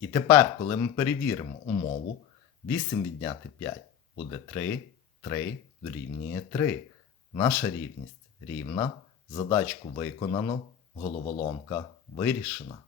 І тепер, коли ми перевіримо умову, 8 відняти 5 буде 3, 3 дорівнює 3. Наша рівність рівна, задачку виконано, головоломка вирішена.